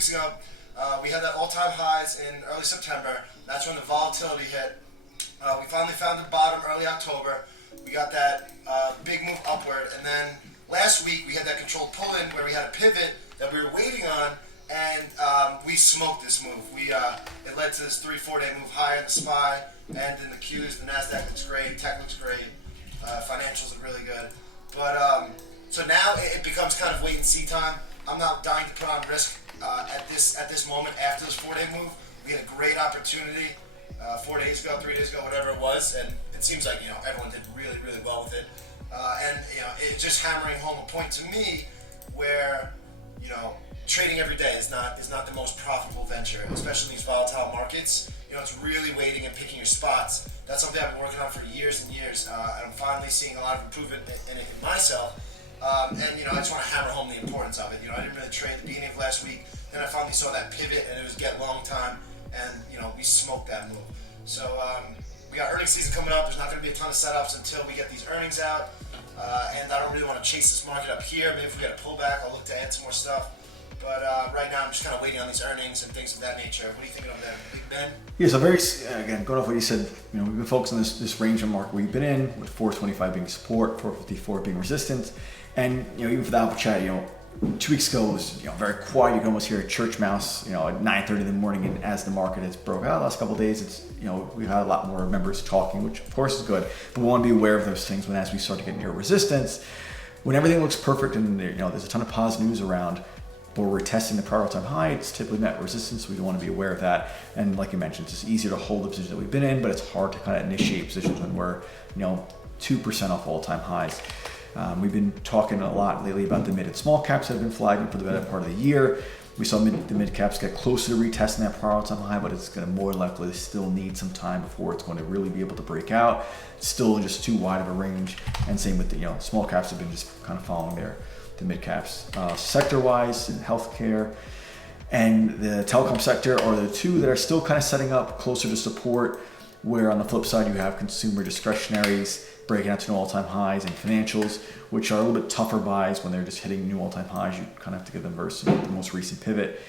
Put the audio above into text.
weeks ago, we had that all-time highs in early September. That's when the volatility hit. We finally found the bottom early October. We got that big move upward, and then last week we had that controlled pull-in where we had a pivot that we were waiting on, and we smoked this move. It led to this 3-4 day move higher in the SPY and in the Qs. The NASDAQ looks great, tech looks great, financials look really good. But so now it becomes kind of wait and see time. I'm not dying to put on risk at this moment after this 4 day move. We had a great opportunity 4 days ago, 3 days ago, whatever it was, and it seems like everyone did really, really well with it. And it's just hammering home a point to me where trading every day is not the most profitable venture, especially in these volatile markets. It's really waiting and picking your spots. That's something I've been working on for years and years, and I'm finally seeing a lot of improvement in it myself. And I just want to hammer home the importance of it. I didn't really trade at the beginning of last week. Then I finally saw that pivot, and it was get long time, and we smoked that move. So we got earnings season coming up. There's not going to be a ton of setups until we get these earnings out, and I don't really want to chase this market up here. Maybe if we get a pullback, I'll look to add some more stuff. But right now, I'm just kind of waiting on these earnings and things of that nature. What are you thinking of that, Big Ben? Yeah, so again, going off what you said, we've been focused on this range of market we've been in, with 425 being support, 454 being resistance. And, even for the Apple chat, 2 weeks ago it was, very quiet. You can almost hear a church mouse, at 9:30 in the morning. And as the market has broke out the last couple of days, it's, we've had a lot more members talking, which of course is good. But we want to be aware of those things as we start to get near resistance. When everything looks perfect and, there's a ton of positive news around, but we're testing the prior all-time high, it's typically met resistance. We don't want to be aware of that. And like you mentioned, it's just easier to hold the position that we've been in, but it's hard to kind of initiate positions when we're, 2% off all-time highs. We've been talking a lot lately about the mid and small caps that have been flagging for the better part of the year. We saw the mid caps get closer to retesting that prior all-time high, but it's going to more likely still need some time before it's going to really be able to break out. It's still just too wide of a range. And same with the small caps have been just kind of following the mid caps. Sector-wise, healthcare and the telecom sector are the two that are still kind of setting up closer to support, where on the flip side you have consumer discretionaries breaking out to new all-time highs, and financials, which are a little bit tougher buys when they're just hitting new all-time highs. You kind of have to give them versus the most recent pivot.